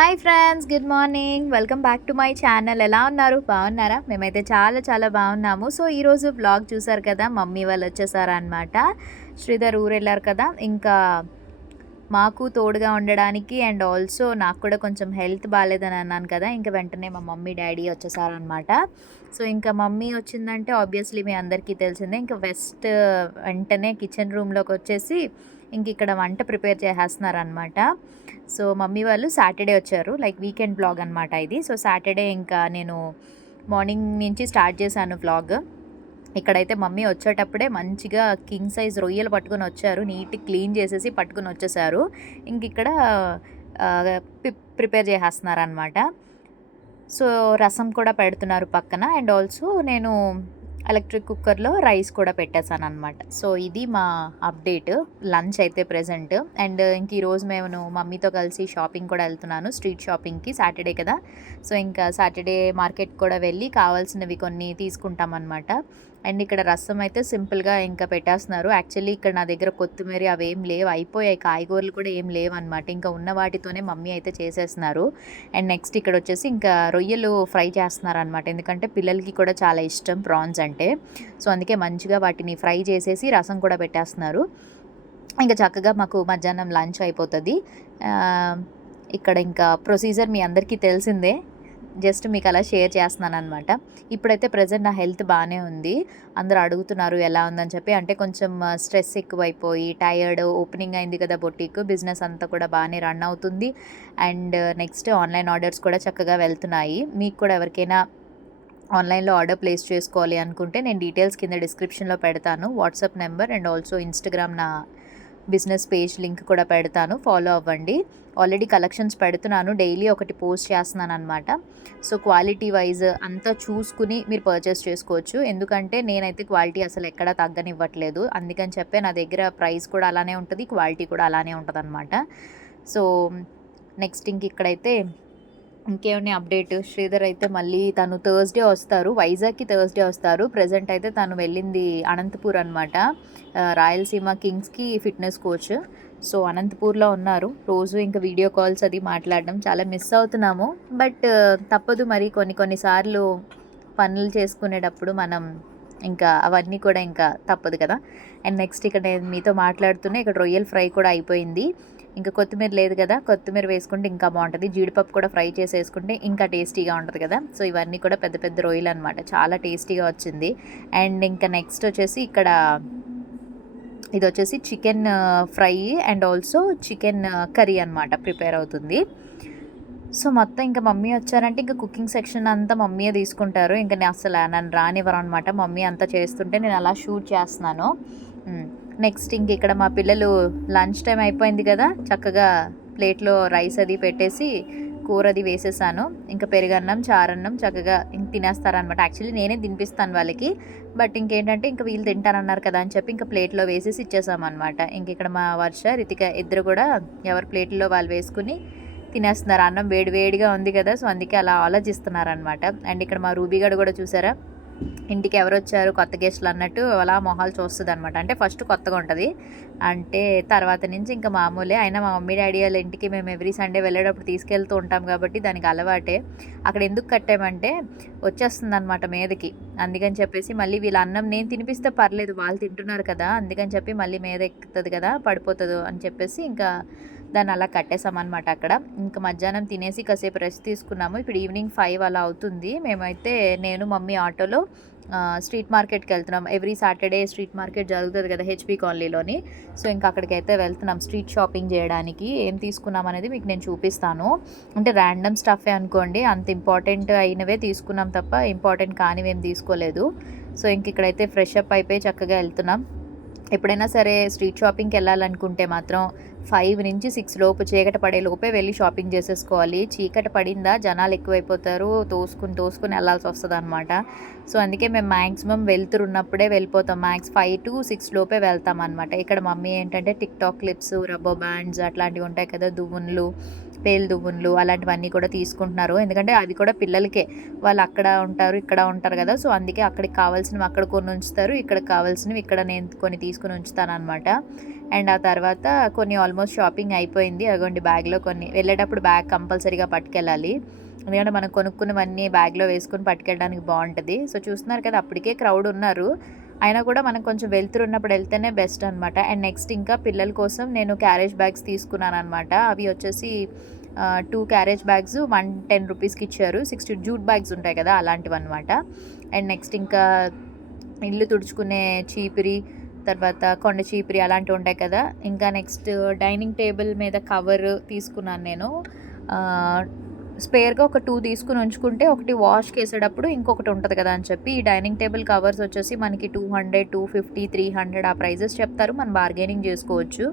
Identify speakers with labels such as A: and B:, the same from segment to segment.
A: Hi friends good morning. Welcome back to my channel. ఎలా ఉన్నారు? బాగున్నారా? మేమైతే చాలా చాలా బాగున్నాము. సో ఈరోజు బ్లాగ్ చూసారు కదా మమ్మీ వాళ్ళు వచ్చేసారనమాట శ్రీధర్ ఊరు వెళ్ళారు కదా ఇంకా మాకు తోడుగా ఉండడానికి అండ్ ఆల్సో నాకు కూడా కొంచెం హెల్త్ బాగాలేదని అన్నాను కదా ఇంకా వెంటనే మా మమ్మీ డాడీ వచ్చేసారనమాట సో ఇంకా మమ్మీ వచ్చిందంటే ఆబ్వియస్లీ మీ అందరికీ తెలిసిందే ఇంకా వెస్ట్ వెంటనే కిచెన్ రూమ్లోకి వచ్చేసి ఇంక ఇక్కడ వంట ప్రిపేర్ చేసేస్తున్నారనమాట సో మమ్మీ వాళ్ళు సాటర్డే వచ్చారు. లైక్ వీకెండ్ బ్లాగ్ అనమాట ఇది. సో సాటర్డే ఇంకా నేను మార్నింగ్ నుంచి స్టార్ట్ చేశాను బ్లాగ్ ఇక్కడైతే మమ్మీ వచ్చేటప్పుడే మంచిగా కింగ్ సైజ్ రొయ్యలు పట్టుకొని వచ్చారు. నీట్ క్లీన్ చేసేసి పట్టుకొని వచ్చేసారు. ఇంక ఇక్కడ ప్రిపేర్ చేసేస్తున్నారు అనమాట సో రసం కూడా పెడుతున్నారు పక్కన. అండ్ ఆల్సో నేను ఎలక్ట్రిక్ కుక్కర్లో రైస్ కూడా పెట్టేశాను అనమాట సో ఇది మా అప్డేట్. లంచ్ అయితే ప్రజెంట్. అండ్ ఇంక ఈరోజు మేము మమ్మీతో కలిసి షాపింగ్ కూడా వెళ్తున్నాను. స్ట్రీట్ షాపింగ్కి సాటర్డే కదా. సో ఇంకా సాటర్డే మార్కెట్ కూడా వెళ్ళి కావాల్సినవి కొన్ని తీసుకుంటాం అనమాట అండ్ ఇక్కడ రసం అయితే సింపుల్గా ఇంకా పెట్టేస్తున్నారు. యాక్చువల్లీ ఇక్కడ నా దగ్గర కొత్తిమీర అవి ఏం లేవు. అయిపోయాయి. కాయగూరలు కూడా ఏం లేవు అనమాట ఇంకా ఉన్న వాటితోనే మమ్మీ అయితే చేసేస్తున్నారు. అండ్ నెక్స్ట్ ఇక్కడ వచ్చేసి ఇంకా రొయ్యలు ఫ్రై చేస్తున్నారు అనమాట ఎందుకంటే పిల్లలకి కూడా చాలా ఇష్టం ప్రాన్స్ అంటే. సో అందుకే మంచిగా వాటిని ఫ్రై చేసేసి రసం కూడా పెట్టేస్తున్నారు. ఇంకా చక్కగా మాకు మధ్యాహ్నం లంచ్ అయిపోతుంది. ఇక్కడ ఇంకా ప్రొసీజర్ మీ అందరికీ తెలిసిందే. జస్ట్ మీకు అలా షేర్ చేస్తున్నాను అనమాట ఇప్పుడైతే ప్రజెంట్ నా హెల్త్ బాగానే ఉంది. అందరూ అడుగుతున్నారు ఎలా ఉందని చెప్పి. అంటే కొంచెం స్ట్రెస్ ఎక్కువైపోయి టైర్డ్ ఓపెనింగ్ అయింది కదా బొట్టిక్ బిజినెస్ అంతా కూడా బాగానే రన్ అవుతుంది. అండ్ నెక్స్ట్ ఆన్లైన్ ఆర్డర్స్ కూడా చక్కగా వెళ్తున్నాయి. మీకు కూడా ఎవరికైనా ఆన్లైన్లో ఆర్డర్ ప్లేస్ చేసుకోవాలి అనుకుంటే నేను డీటెయిల్స్ కింద డిస్క్రిప్షన్లో పెడతాను. WhatsApp number and also Instagram నా బిజినెస్ పేజ్ లింక్ కూడా పెడతాను ఫాలో అవ్వండి. ఆల్రెడీ కలెక్షన్స్ పెడుతున్నాను డైలీ ఒకటి పోస్ట్ చేస్తున్నాను అనమాట సో క్వాలిటీ వైజ్ అంతా చూసుకుని మీరు పర్చేస్ చేసుకోవచ్చు. ఎందుకంటే నేనైతే క్వాలిటీ అసలు ఎక్కడా తగ్గనివ్వట్లేదు. అందుకని చెప్పే నా దగ్గర ప్రైస్ కూడా అలానే ఉంటుంది క్వాలిటీ కూడా అలానే ఉంటుంది అనమాట సో నెక్స్ట్ ఇంక ఇక్కడైతే ఇంకేమైనా అప్డేట్? శ్రీధర్ అయితే మళ్ళీ తను థర్స్డే వస్తారు. వైజాగ్కి థర్స్డే వస్తారు. ప్రజెంట్ అయితే తను వెళ్ళింది అనంతపూర్ అనమాట రాయలసీమ కింగ్స్కి ఫిట్నెస్ కోచ్. సో అనంతపూర్లో ఉన్నారు. రోజు ఇంకా వీడియో కాల్స్ అది మాట్లాడడం. చాలా మిస్ అవుతున్నాము. బట్ తప్పదు మరి కొన్ని కొన్నిసార్లు పనులు చేసుకునేటప్పుడు మనం ఇంకా అవన్నీ కూడా ఇంకా తప్పదు కదా. అండ్ నెక్స్ట్ ఇక్కడ నేను మీతో మాట్లాడుతూనే ఇక్కడ రొయ్యల్ ఫ్రై కూడా అయిపోయింది. ఇంకా కొత్తిమీర లేదు కదా కొత్తిమీర వేసుకుంటే ఇంకా బాగుంటుంది. జీడిపప్పు కూడా ఫ్రై చేసి వేసుకుంటే ఇంకా టేస్టీగా ఉంటుంది కదా. సో ఇవన్నీ కూడా పెద్ద పెద్ద రొయ్యలు అనమాట చాలా టేస్టీగా వచ్చింది. అండ్ ఇంకా నెక్స్ట్ వచ్చేసి ఇక్కడ ఇది వచ్చేసి chicken fry and also chicken curry అనమాట ప్రిపేర్ అవుతుంది. సో మొత్తం ఇంకా మమ్మీ వచ్చారంటే ఇంకా కుకింగ్ సెక్షన్ అంతా మమ్మీయే తీసుకుంటారు. ఇంకా నేను అసలు నన్ను రానివ్వరు అనమాట మమ్మీ అంతా చేస్తుంటే నేను అలా షూట్ చేస్తున్నాను. నెక్స్ట్ ఇంక ఇక్కడ మా పిల్లలు లంచ్ టైం అయిపోయింది కదా చక్కగా ప్లేట్లో రైస్ అది పెట్టేసి కూర అది వేసేసాను. ఇంకా పెరుగన్నం చారన్నం చక్కగా ఇంక తినేస్తారనమాట యాక్చువల్లీ నేనే తినిపిస్తాను వాళ్ళకి బట్ ఇంకేంటంటే ఇంకా వీళ్ళు తింటారన్నారు కదా అని చెప్పి ఇంకా ప్లేట్లో వేసేసి ఇచ్చేసామన్నమాట. ఇంక ఇక్కడ మా వర్ష రితిక ఇద్దరు కూడా ఎవరి ప్లేట్లో వాళ్ళు వేసుకుని తినేస్తున్నారు. అన్నం వేడి వేడిగా ఉంది కదా సో అందుకే అలా ఆలోచిస్తున్నారు అనమాట అండ్ ఇక్కడ మా రూబీగడ్ కూడా చూసారా? ఇంటికి ఎవరు వచ్చారు కొత్త గెస్ట్లు అన్నట్టు అలా మొహాలు చూస్తుంది అనమాట అంటే ఫస్ట్ కొత్తగా ఉంటుంది. అంటే తర్వాత నుంచి ఇంకా మామూలే. అయినా మా మమ్మీ డాడీ వాళ్ళ ఇంటికి మేము ఎవ్రీ సండే వెళ్ళేటప్పుడు తీసుకెళ్తూ ఉంటాం కాబట్టి దానికి అలవాటే. అక్కడ ఎందుకు కట్టామంటే వచ్చేస్తుంది అనమాట మీదకి. అందుకని చెప్పేసి మళ్ళీ వీళ్ళ అన్నం నేను తినిపిస్తే పర్లేదు వాళ్ళు తింటున్నారు కదా అందుకని చెప్పి మళ్ళీ మీద ఎక్కుతుంది కదా పడిపోతుంది అని చెప్పేసి ఇంకా దాన్ని అలా కట్టేసామన్నమాట అక్కడ. ఇంకా మధ్యాహ్నం తినేసి కాసేపు రెస్ట్ తీసుకున్నాము. ఇప్పుడు ఈవినింగ్ ఫైవ్ అలా అవుతుంది. మేమైతే నేను మమ్మీ ఆటోలో స్ట్రీట్ మార్కెట్కి వెళ్తున్నాం. ఎవ్రీ సాటర్డే స్ట్రీట్ మార్కెట్ జరుగుతుంది కదా హెచ్పి కాలనీలోని. సో ఇంకా అక్కడికైతే వెళ్తున్నాం స్ట్రీట్ షాపింగ్ చేయడానికి. ఏం తీసుకున్నాం అనేది మీకు నేను చూపిస్తాను. అంటే ర్యాండమ్ స్టఫే అనుకోండి. అంత ఇంపార్టెంట్ అయినవే తీసుకున్నాం తప్ప ఇంపార్టెంట్ కానివి ఏం తీసుకోలేదు. సో ఇంక ఇక్కడైతే ఫ్రెష్ అప్ అయిపోయి చక్కగా వెళ్తున్నాం. ఎప్పుడైనా సరే స్ట్రీట్ షాపింగ్కి వెళ్ళాలనుకుంటే మాత్రం ఫైవ్ నుంచి సిక్స్ లోపు చీకట పడే లోపే వెళ్ళి షాపింగ్ చేసేసుకోవాలి. చీకట పడిందా? జనాలు ఎక్కువైపోతారు. తోసుకుని తోసుకుని వెళ్ళాల్సి వస్తుంది అనమాట సో అందుకే మేము మ్యాక్సిమం వెళ్తురున్నప్పుడే వెళ్ళిపోతాం. మ్యాక్స్ ఫైవ్ టు సిక్స్ లోపే వెళ్తాం అనమాట ఇక్కడ మమ్మీ ఏంటంటే tic tac clips rubber bands అట్లాంటివి ఉంటాయి కదా దువ్వున్లు. పేలుదువ్వులు అలాంటివన్నీ కూడా తీసుకుంటున్నారు. ఎందుకంటే అది కూడా పిల్లలకే. వాళ్ళు అక్కడ ఉంటారు ఇక్కడ ఉంటారు కదా. సో అందుకే అక్కడికి కావాల్సినవి అక్కడ కొన్ని ఉంచుతారు. ఇక్కడ కావాల్సినవి ఇక్కడ నేను కొన్ని తీసుకుని ఉంచుతాను అనమాట అండ్ ఆ తర్వాత కొన్ని ఆల్మోస్ట్ షాపింగ్ అయిపోయింది. అగోండి బ్యాగ్లో కొన్ని. వెళ్ళేటప్పుడు బ్యాగ్ కంపల్సరీగా పట్టుకెళ్ళాలి. ఎందుకంటే మనం కొనుక్కున్నవన్నీ బ్యాగ్లో వేసుకుని పట్టుకెళ్ళడానికి బాగుంటుంది. సో చూస్తున్నారు కదా అప్పటికే క్రౌడ్ ఉన్నారు. అయినా కూడా మనం కొంచెం వెళ్తురు ఉన్నప్పుడు వెళ్తేనే బెస్ట్ అనమాట అండ్ నెక్స్ట్ ఇంకా పిల్లల కోసం నేను క్యారేజ్ బ్యాగ్స్ తీసుకున్నాను అనమాట అవి వచ్చేసి two carriage bags one ten రూపీస్కి ఇచ్చారు. సిక్స్టీ జూట్ బ్యాగ్స్ ఉంటాయి కదా అలాంటివి అనమాట అండ్ నెక్స్ట్ ఇంకా ఇల్లు తుడుచుకునే చీపిరి తర్వాత కొండ చీపిరి అలాంటివి ఉంటాయి కదా. ఇంకా నెక్స్ట్ డైనింగ్ టేబుల్ మీద కవర్ తీసుకున్నాను నేను. స్పేర్గా ఒక టూ తీసుకుని ఉంచుకుంటే ఒకటి వాష్కి వేసేటప్పుడు ఇంకొకటి ఉంటుంది కదా అని చెప్పి ఈ డైనింగ్ టేబుల్ కవర్స్ వచ్చేసి మనకి two hundred two fifty three hundred ఆ ప్రైజెస్ చెప్తారు. మనం బార్గెనింగ్ చేసుకోవచ్చు.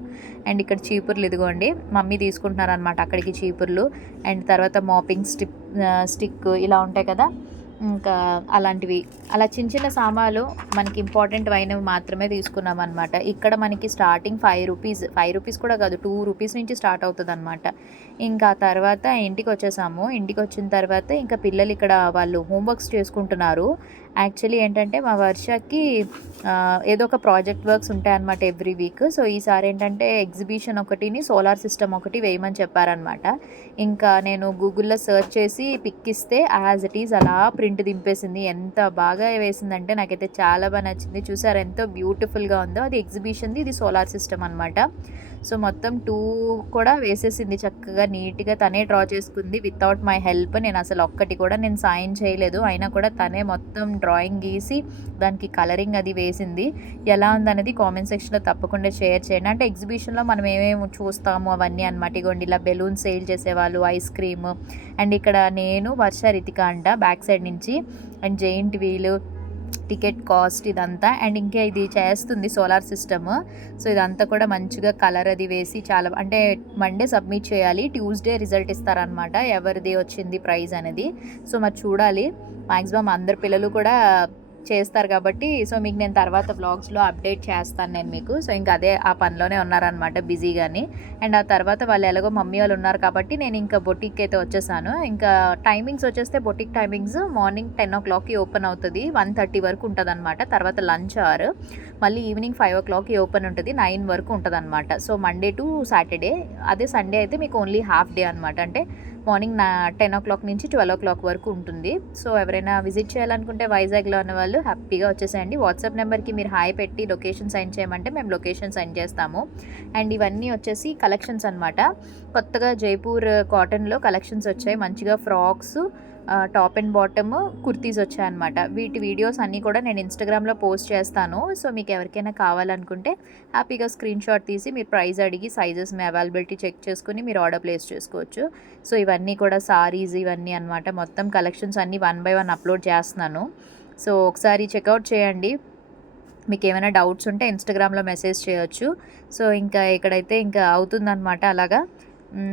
A: అండ్ ఇక్కడ చీపుర్లు ఇదిగోండి మమ్మీ తీసుకుంటున్నారనమాట అక్కడికి చీపుర్లు. అండ్ తర్వాత మాపింగ్ స్టిక్ స్టిక్ ఇలా ఉంటాయి కదా. ఇంకా అలాంటివి. అలా చిన్న చిన్న సామాన్లు మనకి ఇంపార్టెంట్ అయినవి మాత్రమే తీసుకున్నాం అనమాట ఇక్కడ మనకి starting five rupees five rupees కూడా కాదు టూ రూపీస్ నుంచి స్టార్ట్ అవుతుంది అనమాట ఇంకా తర్వాత ఇంటికి వచ్చేసాము ఇంటికి వచ్చిన తర్వాత ఇంకా పిల్లలు ఇక్కడ వాళ్ళు హోంవర్క్స్ చేసుకుంటున్నారు. యాక్చువల్లీ ఏంటంటే మా వర్షకి ఏదో ఒక ప్రాజెక్ట్ వర్క్స్ ఉంటాయన్నమాట ఎవ్రీ వీక్ సో ఈసారి ఏంటంటే ఎగ్జిబిషన్ ఒకటిని సోలార్ సిస్టమ్ ఒకటి వేయమని చెప్పారనమాట ఇంకా నేను గూగుల్లో సెర్చ్ చేసి పిక్ ఇస్తే యాజ్ ఇట్ ఈజ్ అలా ప్రింట్ దింపేసింది. ఎంత బాగా వేసిందంటే నాకైతే చాలా బాగా నచ్చింది. చూసారు ఎంతో బ్యూటిఫుల్గా ఉందో. అది ఎగ్జిబిషన్ది ఇది సోలార్ సిస్టమ్ అనమాట సో మొత్తం టూ కూడా వేసేసింది చక్కగా నీట్గా తనే డ్రా చేసుకుంది. వితౌట్ మై హెల్ప్ నేను అసలు ఒక్కటి కూడా నేను సాయం చేయలేదు. అయినా కూడా తనే మొత్తం డ్రాయింగ్ గీసి దానికి కలరింగ్ అది వేసింది. ఎలా ఉందనేది కామెంట్ సెక్షన్లో తప్పకుండా షేర్ చేయండి. అంటే ఎగ్జిబిషన్లో మనం ఏమేమి చూస్తాము అవన్నీ అనమాట ఇగోండి ఇలా బెలూన్ సేల్ చేసేవాళ్ళు ఐస్ క్రీమ్ అండ్ ఇక్కడ నేను వర్ష రితిక అంట బ్యాక్ సైడ్ నుంచి. And giant wheel ticket cost ఇదంతా. అండ్ ఇంకా ఇది చేస్తుంది సోలార్ సిస్టమ్. సో ఇదంతా కూడా మంచిగా కలర్ అది వేసి చాలా అంటే మండే సబ్మిట్ చేయాలి. ట్యూస్డే రిజల్ట్ ఇస్తారనమాట ఎవరిది వచ్చింది ప్రైజ్ అనేది. సో మరి చూడాలి. మ్యాక్సిమం అందరు పిల్లలు కూడా చేస్తారు కాబట్టి సో మీకు నేను తర్వాత బ్లాగ్స్లో అప్డేట్ చేస్తాను నేను మీకు. సో ఇంకా అదే ఆ పనిలోనే ఉన్నారనమాట బిజీగాని. అండ్ ఆ తర్వాత వాళ్ళు ఎలాగో మమ్మీ వాళ్ళు ఉన్నారు కాబట్టి నేను ఇంకా బొటిక్ అయితే వచ్చేసాను. ఇంకా టైమింగ్స్ వచ్చేస్తే బొటిక్ టైమింగ్స్ మార్నింగ్ టెన్ ఓ క్లాక్కి ఓపెన్ అవుతుంది వన్ థర్టీ వరకు ఉంటుంది అనమాట తర్వాత లంచ్ అవర్ మళ్ళీ ఈవినింగ్ ఫైవ్ ఓ క్లాక్కి ఓపెన్ ఉంటుంది నైన్ వరకు ఉంటుంది అనమాట సో మండే టు సాటర్డే అదే సండే అయితే మీకు ఓన్లీ హాఫ్ డే అనమాట అంటే మార్నింగ్ నా టెన్ ఓ క్లాక్ నుంచి ట్వెల్వ్ ఓ క్లాక్ వరకు ఉంటుంది. సో ఎవరైనా విజిట్ చేయాలనుకుంటే వైజాగ్లో ఉన్న వాళ్ళు హ్యాపీగా వచ్చేసేయండి. వాట్సాప్ నెంబర్కి మీరు హాయ్ పెట్టి లొకేషన్ సెండ్ చేయమంటే మేము లొకేషన్ సెండ్ చేస్తాము. అండ్ ఇవన్నీ వచ్చేసి కలెక్షన్స్ అనమాట కొత్తగా జైపూర్ కాటన్లో కలెక్షన్స్ వచ్చాయి. మంచిగా frocks top and bottom kurtis వచ్చాయన్నమాట. వీటి వీడియోస్ అన్నీ కూడా నేను ఇన్స్టాగ్రామ్లో పోస్ట్ చేస్తాను. సో మీకు ఎవరికైనా కావాలనుకుంటే హ్యాపీగా స్క్రీన్ షాట్ తీసి మీరు ప్రైస్ అడిగి సైజెస్ మీ అవైలబిలిటీ చెక్ చేసుకుని మీరు ఆర్డర్ ప్లేస్ చేసుకోవచ్చు. సో ఇవన్నీ కూడా సారీస్ ఇవన్నీ అనమాట మొత్తం కలెక్షన్స్ అన్నీ వన్ బై వన్ అప్లోడ్ చేస్తున్నాను. సో ఒకసారి చెక్అవుట్ చేయండి. మీకు ఏమైనా డౌట్స్ ఉంటే ఇన్స్టాగ్రామ్లో మెసేజ్ చేయొచ్చు. సో ఇంకా ఇక్కడైతే ఇంకా అవుతుందన్నమాట అలాగా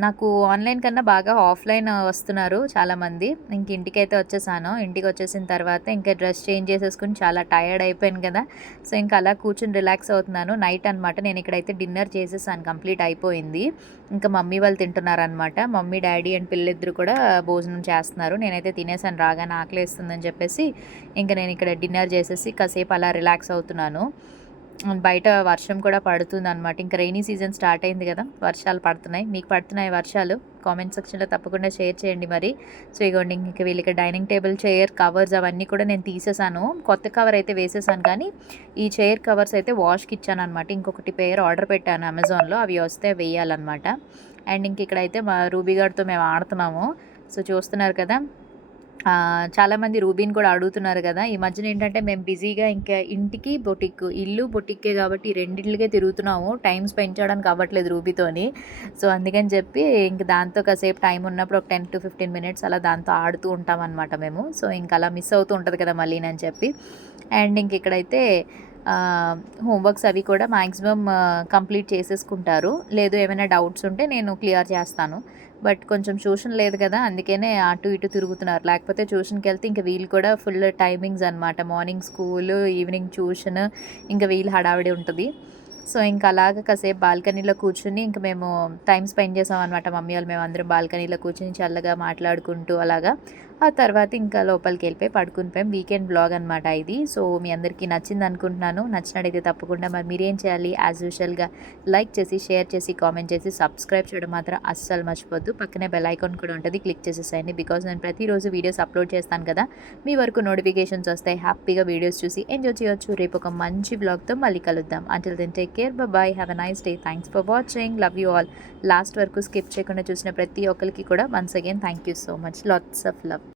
A: నాకు ఆన్లైన్ కన్నా బాగా ఆఫ్లైన్ వస్తున్నారు చాలామంది. ఇంక ఇంటికి అయితే వచ్చేసాను. ఇంటికి వచ్చేసిన తర్వాత ఇంకా డ్రెస్ చేంజ్ చేసేసుకుని చాలా టైర్డ్ అయిపోయాను కదా. సో ఇంకా అలా కూర్చుని రిలాక్స్ అవుతున్నాను. నైట్ అనమాట నేను ఇక్కడైతే డిన్నర్ చేసేసాను. కంప్లీట్ అయిపోయింది. ఇంకా మమ్మీ వాళ్ళు తింటున్నారనమాట మమ్మీ డాడీ అండ్ పిల్లిద్దరు కూడా భోజనం చేస్తున్నారు. నేనైతే తినేసాను. రాగానే ఆకలేస్తుందని చెప్పేసి ఇంకా నేను ఇక్కడ డిన్నర్ చేసేసి కాసేపు అలా రిలాక్స్ అవుతున్నాను. బయట వర్షం కూడా పడుతుంది అనమాట ఇంకా రైనీ సీజన్ స్టార్ట్ అయింది కదా వర్షాలు పడుతున్నాయి. మీకు పడుతున్నాయి వర్షాలు? కామెంట్ సెక్షన్లో తప్పకుండా షేర్ చేయండి మరి. సో ఇగోండి ఇంక వీళ్ళకి డైనింగ్ టేబుల్ చైర్ కవర్స్ అవన్నీ కూడా నేను తీసేసాను. కొత్త కవర్ అయితే వేసేసాను కానీ ఈ చైర్ కవర్స్ అయితే వాష్కి ఇచ్చాను అనమాట ఇంకొకటి పేర్ ఆర్డర్ పెట్టాను అమెజాన్లో అవి వస్తే వేయాలన్నమాట. అండ్ ఇంక ఇక్కడైతే మా రూబీగాడ్తో మేము ఆడుతున్నాము. సో చూస్తున్నారు కదా చాలామంది రూబీని కూడా అడుగుతున్నారు కదా. ఈ మధ్యన ఏంటంటే మేము బిజీగా ఇంకా ఇంటికి బొటిక్ ఇల్లు బొటిక్కే కాబట్టి రెండింటికే తిరుగుతున్నాము. టైం స్పెండ్ చేయడానికి అవ్వట్లేదు రూబీతోని. సో అందుకని చెప్పి ఇంక దాంతో కాసేపు టైం ఉన్నప్పుడు ఒక టెన్ టు ఫిఫ్టీన్ మినిట్స్ అలా దాంతో ఆడుతూ ఉంటాం అనమాట మేము. సో ఇంకా అలా మిస్ అవుతూ ఉంటుంది కదా మళ్ళీ అని చెప్పి. అండ్ ఇంక ఇక్కడైతే హోంవర్క్స్ అవి కూడా మ్యాక్సిమం కంప్లీట్ చేసేసుకుంటారు. లేదు ఏమైనా డౌట్స్ ఉంటే నేను క్లియర్ చేస్తాను. బట్ కొంచెం ట్యూషన్ లేదు కదా అందుకనే అటు ఇటు తిరుగుతున్నారు. లేకపోతే ట్యూషన్కి వెళ్తే ఇంకా వీళ్ళు కూడా ఫుల్ టైమింగ్స్ అనమాట మార్నింగ్ స్కూల్ ఈవినింగ్ ట్యూషన్ ఇంకా వీళ్ళు హడావిడి ఉంటుంది. సో ఇంకా అలాగ కాసేపు బాల్కనీలో కూర్చుని ఇంకా మేము టైం స్పెండ్ చేసాం అనమాట మమ్మీ వాళ్ళు. మేము అందరం బాల్కనీలో కూర్చుని చల్లగా మాట్లాడుకుంటూ అలాగా. ఆ తర్వాత ఇంకా లోపలికి వెళ్ళిపోయి పడుకుని పోయాం. వీకెండ్ బ్లాగ్ అనమాట ఇది. సో మీ అందరికీ నచ్చింది అనుకుంటున్నాను. నచ్చినట్టయితే తప్పకుండా మరి మీరేం చేయాలి? యాజ్ యూజువల్గా లైక్ చేసి షేర్ చేసి కామెంట్ చేసి సబ్స్క్రైబ్ చేయడం మాత్రం అస్సలు మర్చిపోద్దు పక్కనే బెల్ ఐకాన్ కూడా ఉంటుంది. క్లిక్ చేసేసేయండి. బికాజ్ నేను ప్రతిరోజు వీడియోస్ అప్లోడ్ చేస్తాను కదా. మీ వరకు నోటిఫికేషన్స్ వస్తాయి. హ్యాపీగా వీడియోస్ చూసి ఎంజాయ్ చేయొచ్చు. రేపు ఒక మంచి బ్లాగ్తో మళ్ళీ కలుద్దాం. Until then take care bye have a nice day thanks for watching love you all last వరకు స్కిప్ చేయకుండా చూసిన ప్రతి ఒక్కరికి కూడా once again thank you so much lots of love